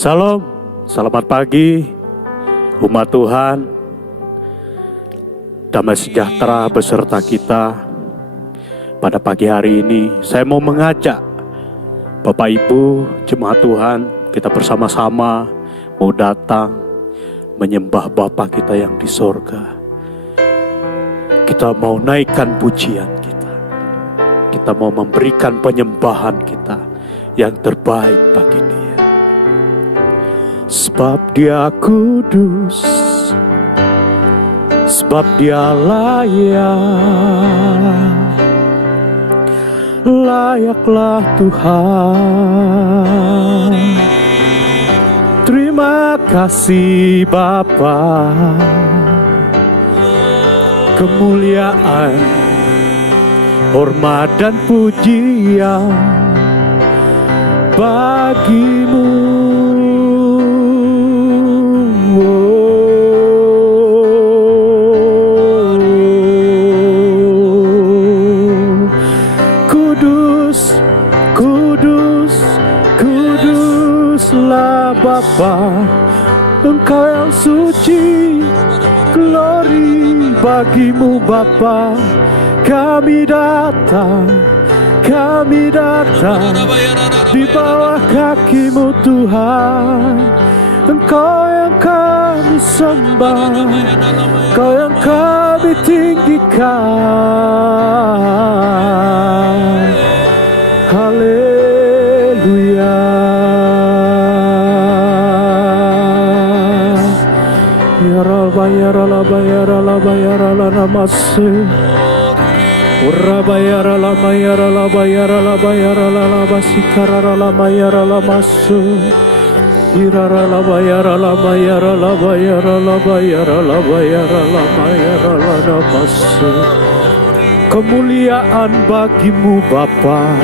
Salam, selamat pagi umat Tuhan. Damai sejahtera beserta kita. Pada pagi hari ini saya mau mengajak Bapak Ibu jemaat Tuhan, kita bersama-sama mau datang menyembah Bapa kita yang di sorga. Kita mau naikkan pujian kita. Kita mau memberikan penyembahan kita yang terbaik bagi Dia. Sebab Dia kudus, sebab Dia layak, layaklah Tuhan. Terima kasih Bapa, kemuliaan, hormat dan pujian bagimu. Kudus, kudus, kuduslah Bapa, Engkau yang suci. Glory bagimu Bapa. Kami datang di bawah kaki-Mu Tuhan. Engkau yang kami sembah, Engkau yang kami tinggikan. Haleluya. Ya Rabba, ya Rabba, ya Rabba, ya Rabba, namaste. Urabaya lama ya lama ya lama ya lama sikara lama ya lama su irara lama ya lama ya lama ya lama ya lama ya lama ya lama su. Kemuliaan bagimu Bapa,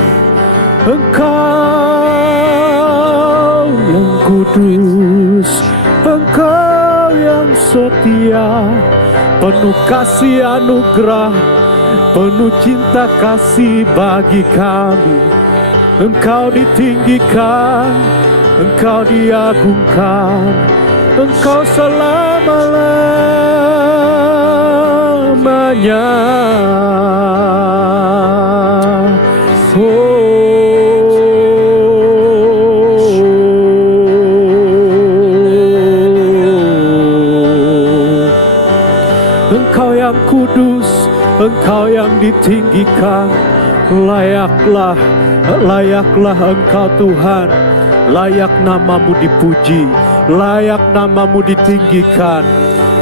Engkau yang kudus, Engkau yang setia, penuh kasih anugerah, penuh cinta kasih bagi kami. Engkau ditinggikan, Engkau diagungkan, Engkau selama-lamanya. Engkau yang kudus, Engkau yang ditinggikan, layaklah Engkau Tuhan, layak nama-Mu dipuji, layak nama-Mu ditinggikan,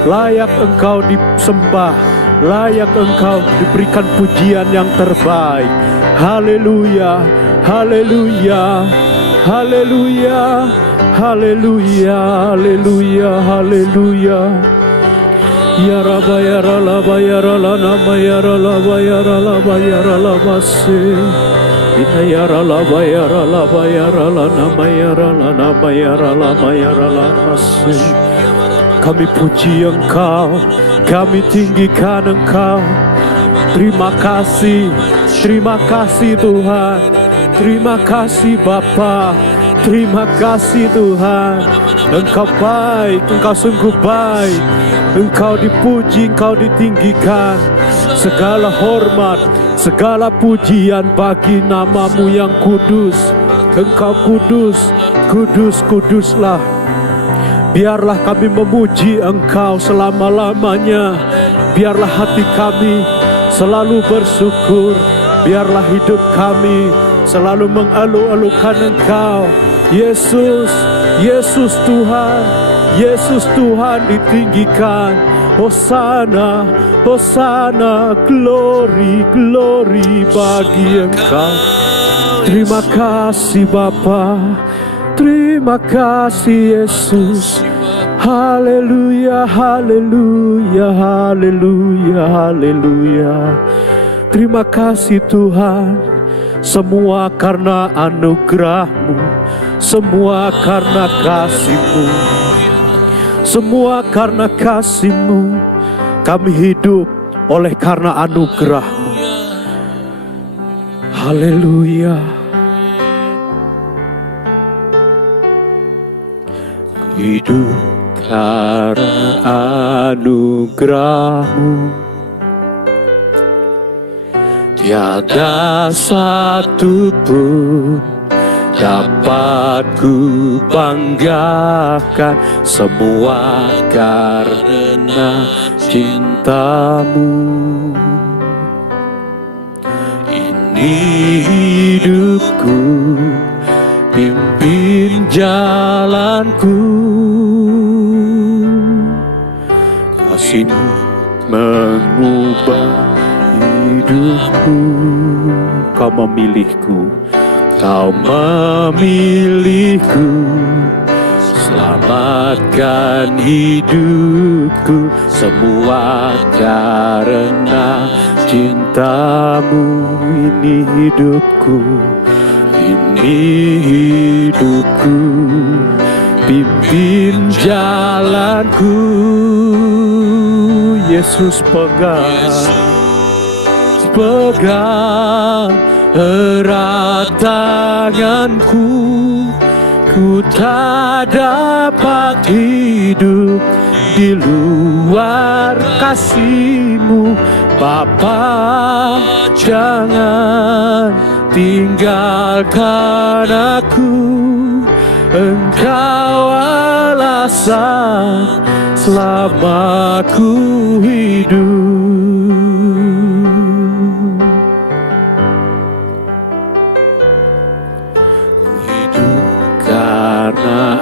layak Engkau disembah, layak Engkau diberikan pujian yang terbaik. Haleluya, haleluya, haleluya, haleluya, haleluya, haleluya. Ya Rabba ya Rabba ya Rabba nama ya Rabba ya Rabba ya Rabba se. Ina ya Rabba ya Rabba ya Rabba nama ya Rabba nama ya Rabba ya Rabba se. Kami puji Engkau, kami tinggikan Engkau. Terima kasih Tuhan. Terima kasih Bapa. Terima kasih Tuhan. Engkau baik, Engkau sungguh baik. Engkau dipuji, Engkau ditinggikan. Segala hormat, segala pujian bagi nama-Mu yang kudus. Engkau kudus, kudus, kuduslah. Biarlah kami memuji Engkau selama-lamanya. Biarlah hati kami selalu bersyukur. Biarlah hidup kami selalu mengeluh-elukan Engkau. Yesus, Yesus Tuhan, Yesus Tuhan ditinggikan. Hosana, Hosana, glory, glory bagi Engkau. Terima kasih Bapa, terima kasih Yesus. Haleluya, haleluya, haleluya, haleluya. Terima kasih Tuhan, semua karena anugerah-Mu, semua karena kasih-Mu, semua karena kasih-Mu. Kami hidup oleh karena anugerah-Mu. Haleluya. hidup karena anugerah-Mu. Tiada satu pun dapat ku banggakan, semua karena cinta-Mu. Ini hidupku, pimpin jalanku. Kasih-Mu mengubah hidupku. Kau memilihku, Kau memilihku, selamatkan hidupku, semua karena cinta-Mu. Ini hidupku, ini hidupku, pimpin jalanku. Yesus pegang erat tanganku, ku tak dapat hidup di luar kasih-Mu. Bapa, jangan tinggalkan aku, Engkau alasan selama ku hidup. Karena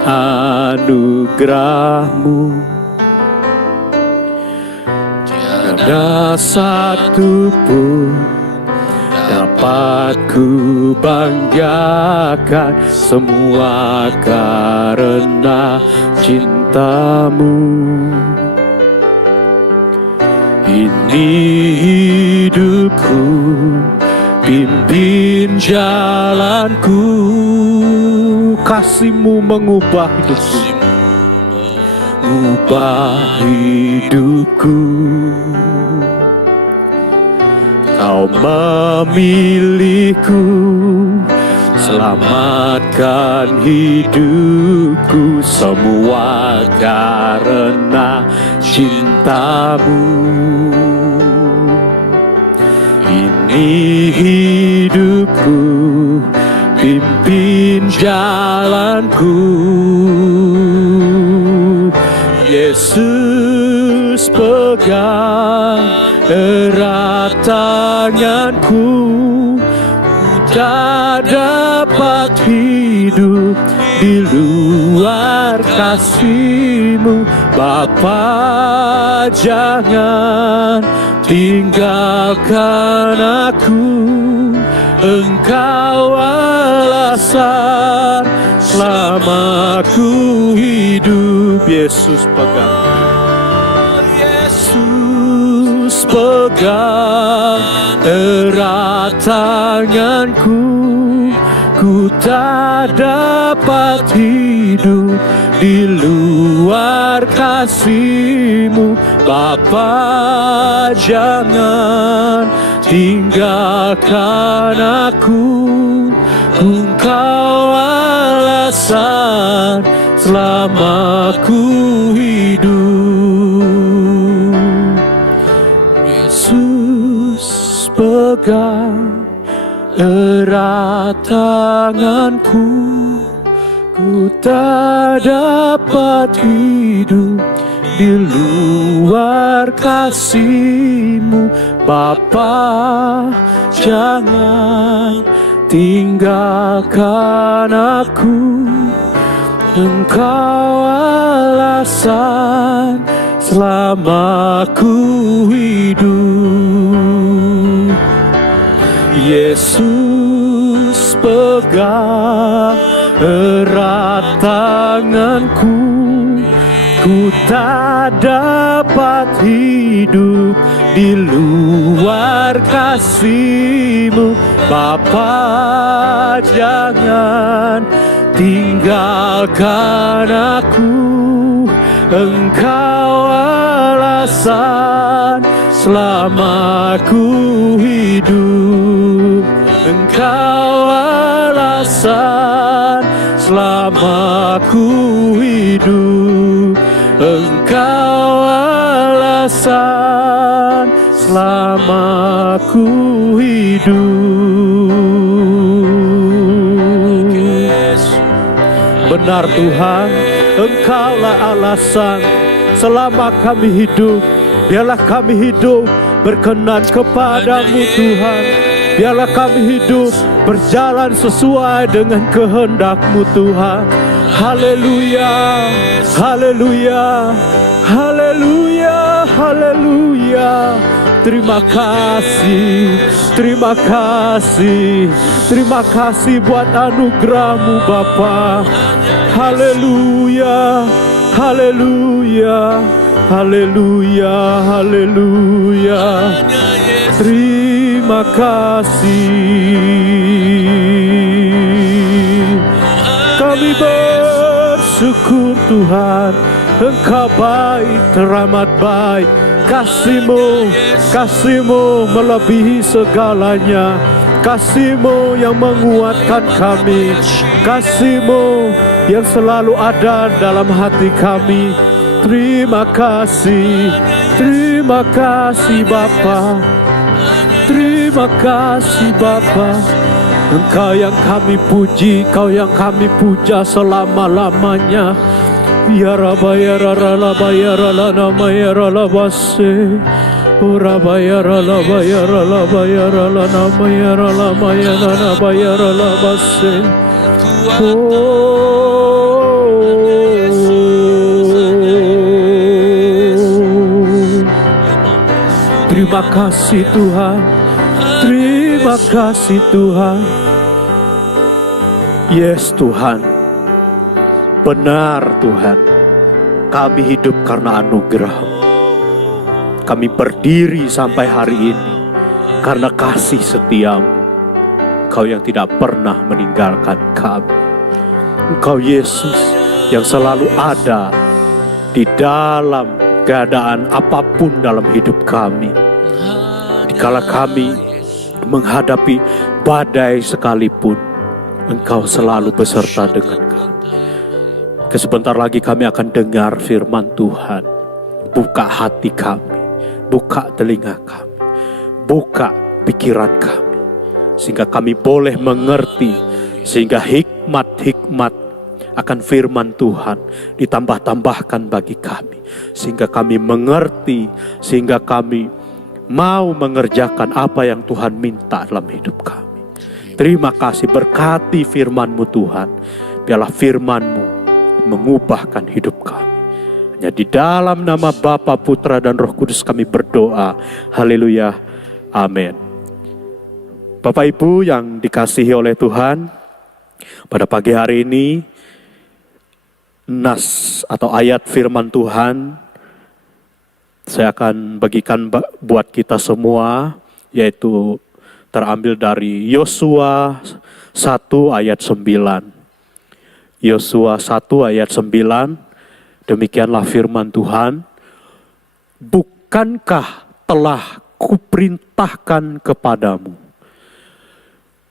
anugerah-Mu, tiada satu pun dapat ku banggakan, semua karena cinta-Mu. Ini hidupku, pimpin jalanku. Kasih-Mu mengubah hidupku, mengubah hidupku. Kau memilihku, selamatkan hidupku, semua karena cinta-Mu. Ini hidupku, pimpin jalanku. Yesus pegang erat tanganku, ku tak dapat hidup di luar kasih-Mu. Bapa, jangan tinggalkan aku, Engkau alasan selama ku hidup. Yesus pegang, Yesus pegang erat tanganku, ku tak dapat hidup di luar kasih-Mu. Bapa, jangan tinggalkan aku, Engkau alasan selama ku hidup. Yesus pegang erat tanganku, ku tak dapat hidup di luar kasih-Mu. Bapa, jangan tinggalkan aku, Engkau alasan selama ku hidup. Yesus pegang erat tanganku, ku tak dapat hidup di luar kasih-Mu. Bapa, jangan tinggalkan aku, Engkau alasan selama ku hidup. Engkau alasan selama ku hidup. Engkau alasan selama ku hidup. Benar Tuhan, Engkaulah alasan selama kami hidup. Biarlah kami hidup berkenan kepadamu Tuhan. Biarlah kami hidup berjalan sesuai dengan kehendak-Mu Tuhan. Haleluya, haleluya, haleluya, haleluya. Terima kasih, terima kasih, terima kasih buat anugerah-Mu Bapa. Haleluya, haleluya, haleluya, haleluya. Terima kasih. Kami bersyukur Tuhan, Engkau baik, teramat baik. Kasih-Mu, kasih-Mu melebihi segalanya. Kasih-Mu yang menguatkan kami. Kasih-Mu yang selalu ada dalam hati kami. Terima kasih Bapa. Terima kasih Bapa. Engkau yang kami puji, Kau yang kami puja selama-lamanya. Ya Rabba ya Ralaba ya Ralana ya Ralabase. Uraba ya Ralaba ya Ralaba ya Ralana ya Ralama ya Ralaba ya Ralabase. Terima kasih Tuhan. Terima kasih Tuhan. Yes Tuhan. Benar Tuhan. Kami hidup karena anugerah-Mu. Kami berdiri sampai hari ini karena kasih setia-Mu. Engkau yang tidak pernah meninggalkan kami. Engkau Yesus yang selalu ada di dalam keadaan apapun dalam hidup kami. Dikala kami menghadapi badai sekalipun, Engkau selalu beserta dengan kami. Sebentar lagi kami akan dengar firman Tuhan. Buka hati kami, buka telinga kami, buka pikiran kami, sehingga kami boleh mengerti, sehingga hikmat-hikmat akan firman Tuhan ditambah-tambahkan bagi kami, sehingga kami mengerti, sehingga kami mau mengerjakan apa yang Tuhan minta dalam hidup kami. Terima kasih, berkati firman-Mu Tuhan. Biarlah firman-Mu mengubahkan hidup kami. Hanya di dalam nama Bapa, Putra, dan Roh Kudus kami berdoa. Haleluya. Amin. Bapak Ibu yang dikasihi oleh Tuhan, pada pagi hari ini nas atau ayat firman Tuhan saya akan bagikan buat kita semua, yaitu terambil dari Yosua 1 ayat 9. Yosua 1 ayat 9, demikianlah firman Tuhan. Bukankah telah kuperintahkan kepadamu,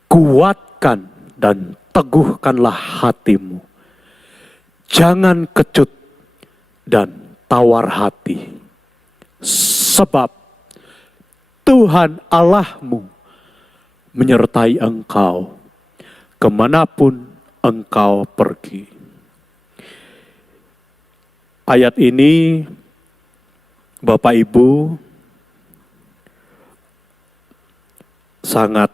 kuatkan dan teguhkanlah hatimu. Jangan kecut dan tawar hati. Sebab Tuhan Allahmu menyertai engkau kemanapun engkau pergi. Ayat ini Bapak Ibu sangat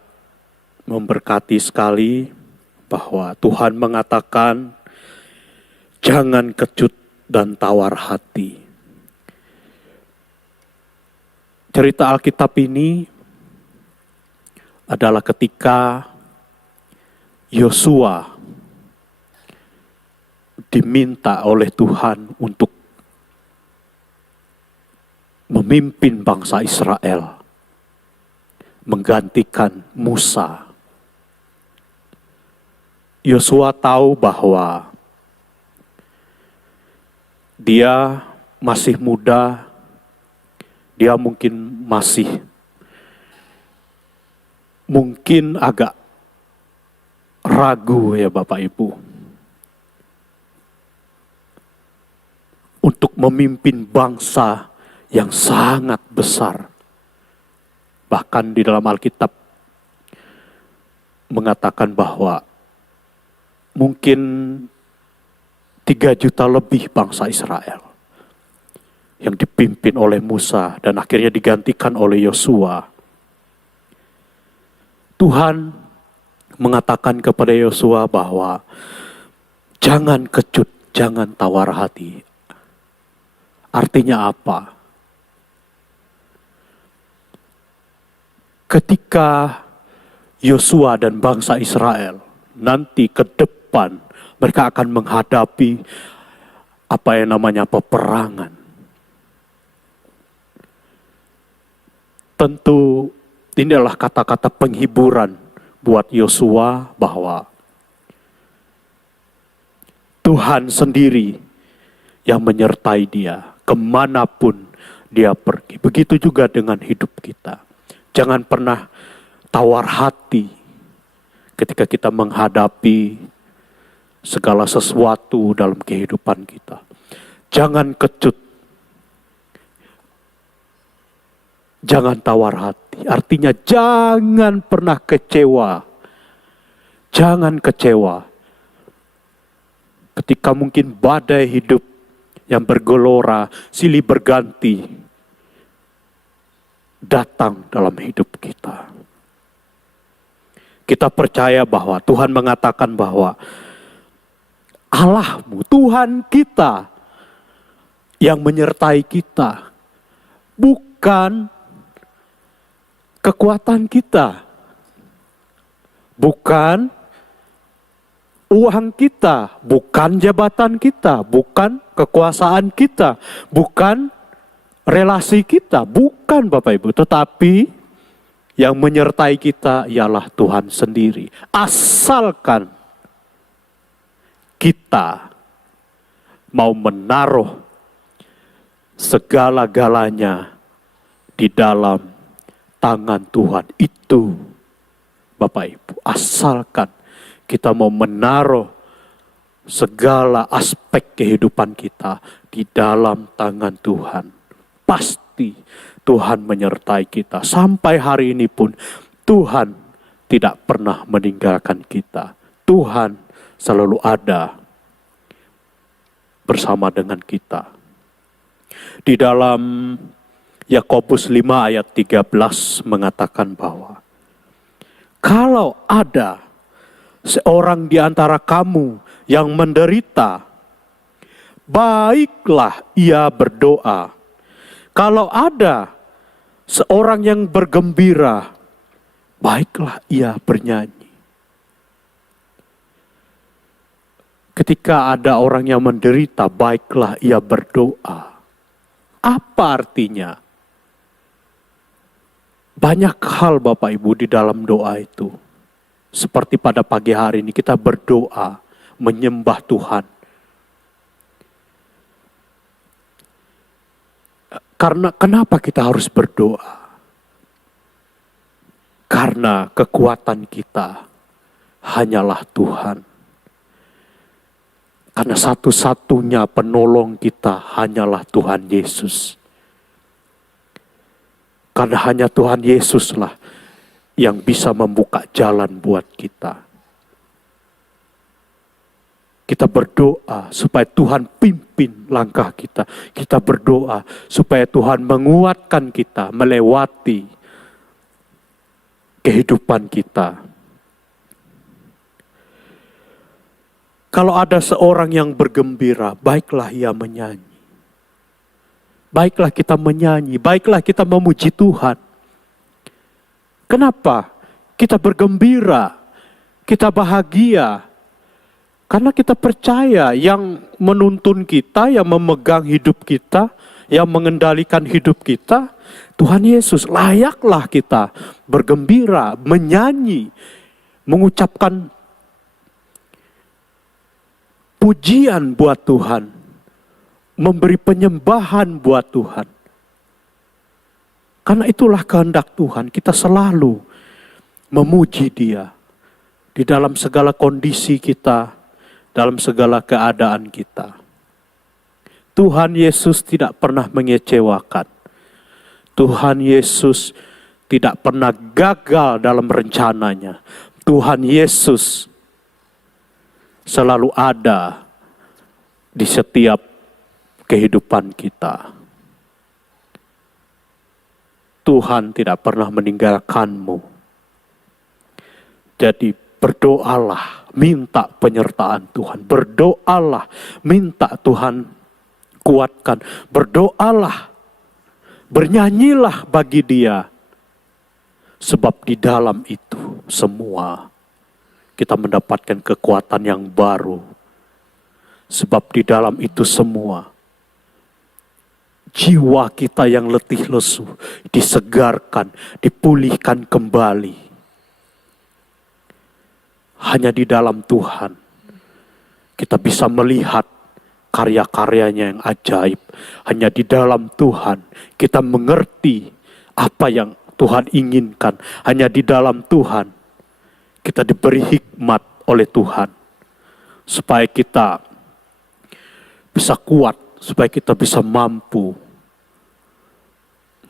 memberkati sekali, bahwa Tuhan mengatakan jangan kecut dan tawar hati. Cerita Alkitab ini adalah ketika Yosua diminta oleh Tuhan untuk memimpin bangsa Israel, menggantikan Musa. Yosua tahu bahwa dia masih muda, dia mungkin agak ragu ya Bapak Ibu. untuk memimpin bangsa yang sangat besar. Bahkan di dalam Alkitab mengatakan bahwa mungkin 3 juta lebih bangsa Israel yang dipimpin oleh Musa dan akhirnya digantikan oleh Yosua. Tuhan mengatakan kepada Yosua bahwa jangan kecut, jangan tawar hati. Artinya apa? Ketika Yosua dan bangsa Israel nanti ke depan, mereka akan menghadapi peperangan. Tentu ini adalah kata-kata penghiburan buat Yosua bahwa Tuhan sendiri yang menyertai dia kemanapun dia pergi. Begitu juga dengan hidup kita. Jangan pernah tawar hati ketika kita menghadapi segala sesuatu dalam kehidupan kita. Jangan kecut. Jangan tawar hati. Artinya jangan pernah kecewa. Jangan kecewa. Ketika mungkin badai hidup yang bergelora, silih berganti, datang dalam hidup kita. Kita percaya bahwa Tuhan mengatakan bahwa Allahmu, Tuhan kita yang menyertai kita, bukan kekuatan kita, bukan uang kita, bukan jabatan kita, bukan kekuasaan kita, bukan relasi kita, bukan Bapak Ibu, tetapi yang menyertai kita ialah Tuhan sendiri. Asalkan kita mau menaruh segala-galanya di dalam tangan Tuhan. Itu Bapak Ibu, asalkan kita mau menaruh segala aspek kehidupan kita di dalam tangan Tuhan. Pasti Tuhan menyertai kita. Sampai hari ini pun Tuhan tidak pernah meninggalkan kita. Tuhan selalu ada bersama dengan kita. Di dalam Yakobus 5 ayat 13 mengatakan bahwa kalau ada seorang di antara kamu yang menderita, baiklah ia berdoa. Kalau ada seorang yang bergembira, baiklah ia bernyanyi. Ketika ada orang yang menderita, baiklah ia berdoa. Apa artinya? Banyak hal Bapak Ibu di dalam doa itu. Seperti pada pagi hari ini kita berdoa, menyembah Tuhan. Karena kenapa kita harus berdoa? Karena kekuatan kita hanyalah Tuhan. Karena satu-satunya penolong kita hanyalah Tuhan Yesus. Karena hanya Tuhan Yesuslah yang bisa membuka jalan buat kita. Kita berdoa supaya Tuhan pimpin langkah kita. Kita berdoa supaya Tuhan menguatkan kita melewati kehidupan kita. Kalau ada seorang yang bergembira, baiklah ia menyanyi. Baiklah kita menyanyi, baiklah kita memuji Tuhan. Kenapa? Kita bergembira, kita bahagia. Karena kita percaya yang menuntun kita, yang memegang hidup kita, yang mengendalikan hidup kita, Tuhan Yesus. Layaklah kita bergembira, menyanyi, mengucapkan pujian buat Tuhan, memberi penyembahan buat Tuhan. Karena itulah kehendak Tuhan, kita selalu memuji Dia di dalam segala kondisi kita, dalam segala keadaan kita. Tuhan Yesus tidak pernah mengecewakan. Tuhan Yesus tidak pernah gagal dalam rencananya. Tuhan Yesus selalu ada di setiap kehidupan kita. Tuhan tidak pernah meninggalkanmu. Jadi berdoalah, minta penyertaan Tuhan. Berdoalah, minta Tuhan kuatkan. Berdoalah, bernyanyilah bagi Dia. Sebab di dalam itu semua kita mendapatkan kekuatan yang baru. Sebab di dalam itu semua jiwa kita yang letih lesu disegarkan, dipulihkan kembali. Hanya di dalam Tuhan kita bisa melihat karya-karyanya yang ajaib. Hanya di dalam Tuhan kita mengerti apa yang Tuhan inginkan. Hanya di dalam Tuhan kita diberi hikmat oleh Tuhan. Supaya kita bisa kuat, supaya kita bisa mampu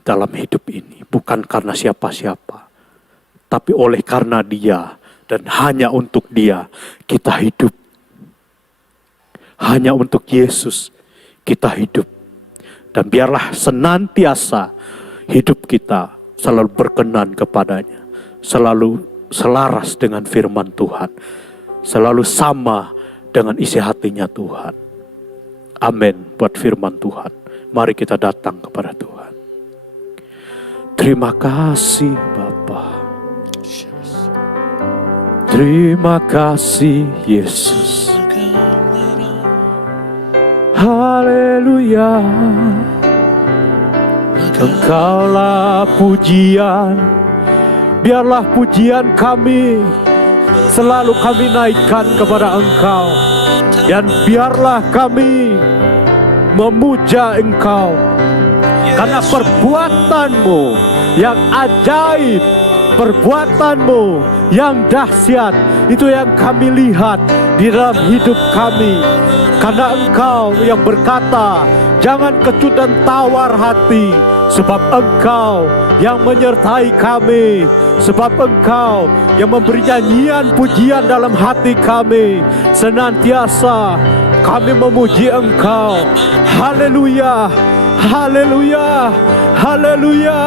dalam hidup ini. Bukan karena siapa-siapa, tapi oleh karena Dia. Dan hanya untuk Dia kita hidup. Hanya untuk Yesus kita hidup. Dan biarlah senantiasa hidup kita selalu berkenan kepadanya. Selalu selaras dengan firman Tuhan. Selalu sama dengan isi hatinya Tuhan. Amin buat firman Tuhan. Mari kita datang kepada Tuhan. Terima kasih Bapa. Terima kasih Yesus. Haleluya. Engkaulah pujian. Biarlah pujian kami selalu kami naikkan kepada Engkau. Dan biarlah kami memuja Engkau. Karena perbuatan-Mu yang ajaib, perbuatan-Mu yang dahsyat, itu yang kami lihat di dalam hidup kami. Karena Engkau yang berkata, jangan kecut dan tawar hati, sebab Engkau yang menyertai kami. Sebab Engkau yang memberi nyanyian pujian dalam hati kami. Senantiasa kami memuji Engkau. Haleluya, haleluya, haleluya.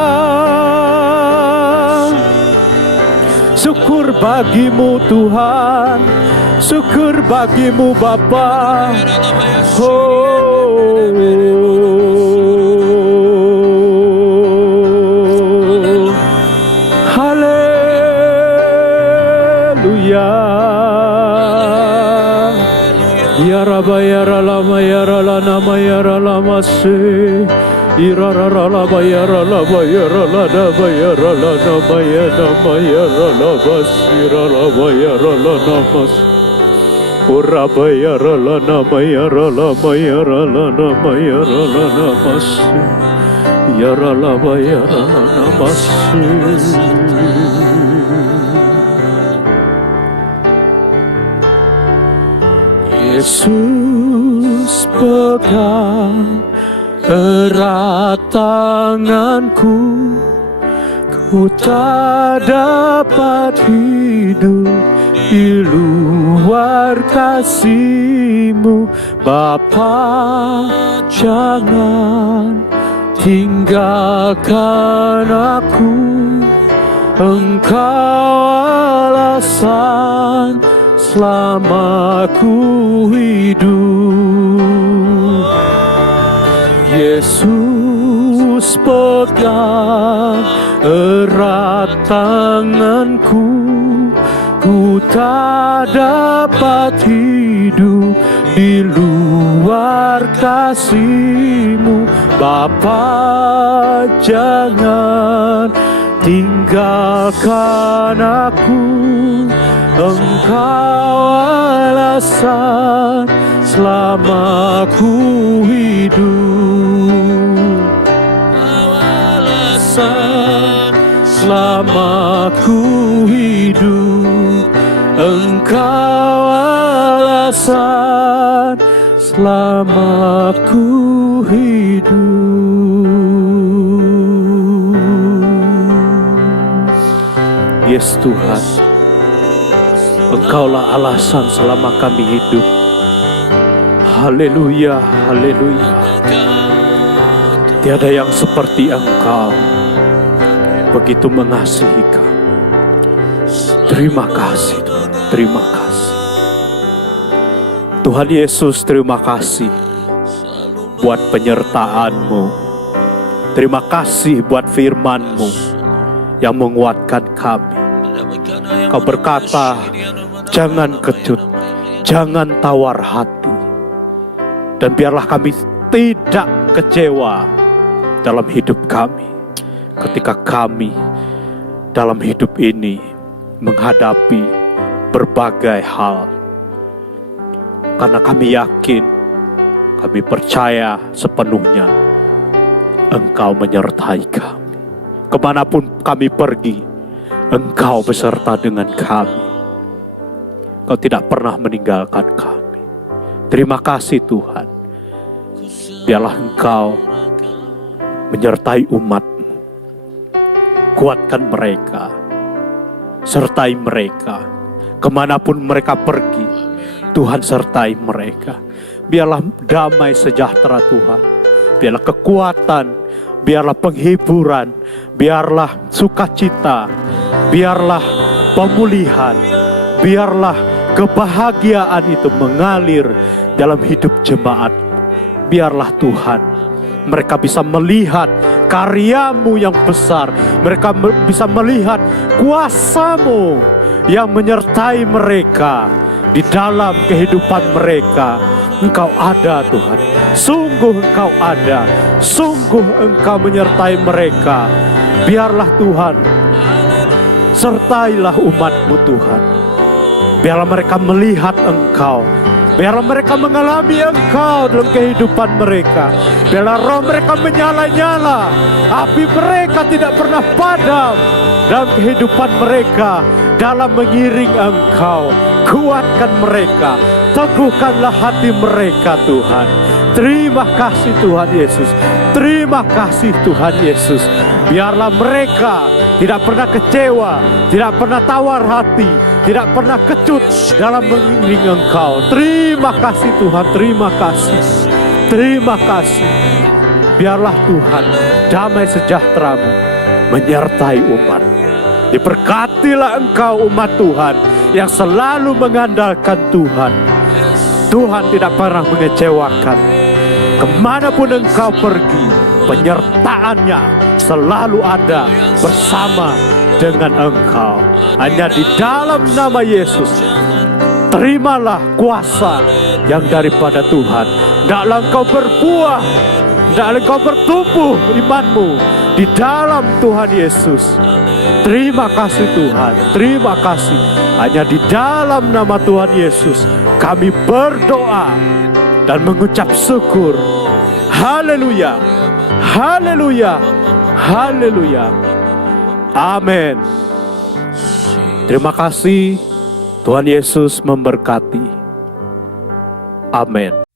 Syukur bagimu Tuhan, syukur bagimu Bapa. Haleluya. Ya Rabba ya Ralama ya Ralanama ya Ralamase. Irarala bayarala bayarala da bayarala na bayana bayarala basirala bayarala namas. Ora bayarala na bayarala bayarala na bayarala namas. Yarala bayarala namas. Yesus pegang erat tanganku, ku tak dapat hidup di luar kasih-Mu. Bapa, jangan tinggalkan aku, Engkau alasan selama ku hidup. Yesus pegang erat tanganku, ku tak dapat hidup di luar kasih-Mu. Bapa, jangan tinggalkan aku, Engkau alasan selama ku hidup. Alasan selama ku hidup, Engkau alasan selama ku hidup. Yes Tuhan, Engkaulah alasan selama kami hidup. Haleluya, haleluya. Tiada yang seperti Engkau, begitu mengasihi kami. Terima kasih Tuhan, terima kasih. Tuhan Yesus, terima kasih buat penyertaan-Mu. Terima kasih buat firman-Mu yang menguatkan kami. Kau berkata, jangan kecut, jangan tawar hati. Dan biarlah kami tidak kecewa dalam hidup kami, ketika kami dalam hidup ini menghadapi berbagai hal. Karena kami yakin, kami percaya sepenuhnya Engkau menyertai kami. Kemanapun kami pergi, Engkau beserta dengan kami. Engkau tidak pernah meninggalkan kami. Terima kasih Tuhan. Biarlah Engkau menyertai umat-Mu. Kuatkan mereka, sertai mereka. Kemanapun mereka pergi, Tuhan sertai mereka. Biarlah damai sejahtera Tuhan. Biarlah kekuatan, biarlah penghiburan, biarlah sukacita, biarlah pemulihan, biarlah kebahagiaan itu mengalir dalam hidup jemaat. Biarlah Tuhan, mereka bisa melihat karya-Mu yang besar. Mereka bisa melihat kuasa-Mu yang menyertai mereka di dalam kehidupan mereka. Engkau ada Tuhan, sungguh Engkau ada, sungguh Engkau menyertai mereka. Biarlah Tuhan, sertailah umat-Mu Tuhan. Biarlah mereka melihat Engkau, biarlah mereka mengalami Engkau dalam kehidupan mereka. Biarlah roh mereka menyala-nyala, api mereka tidak pernah padam dalam kehidupan mereka, dalam mengiring Engkau. Kuatkan mereka, teguhkanlah hati mereka Tuhan. Terima kasih Tuhan Yesus, terima kasih Tuhan Yesus. Biarlah mereka tidak pernah kecewa, tidak pernah tawar hati, tidak pernah kecut dalam mengiring Engkau. Terima kasih Tuhan, terima kasih, terima kasih. Biarlah Tuhan, damai sejahtera-Mu menyertai umat. Diberkatilah Engkau umat Tuhan yang selalu mengandalkan Tuhan. Tuhan tidak pernah mengecewakan. Kemanapun Engkau pergi, penyertaan-Nya selalu ada bersama dengan Engkau. Hanya di dalam nama Yesus, terimalah kuasa yang daripada Tuhan. Hendaklah Engkau berbuah, hendaklah Engkau bertumbuh iman-Mu di dalam Tuhan Yesus. Terima kasih Tuhan, terima kasih. Hanya di dalam nama Tuhan Yesus kami berdoa dan mengucap syukur. Haleluya, haleluya, haleluya. Amin. Terima kasih. Tuhan Yesus memberkati. Amin.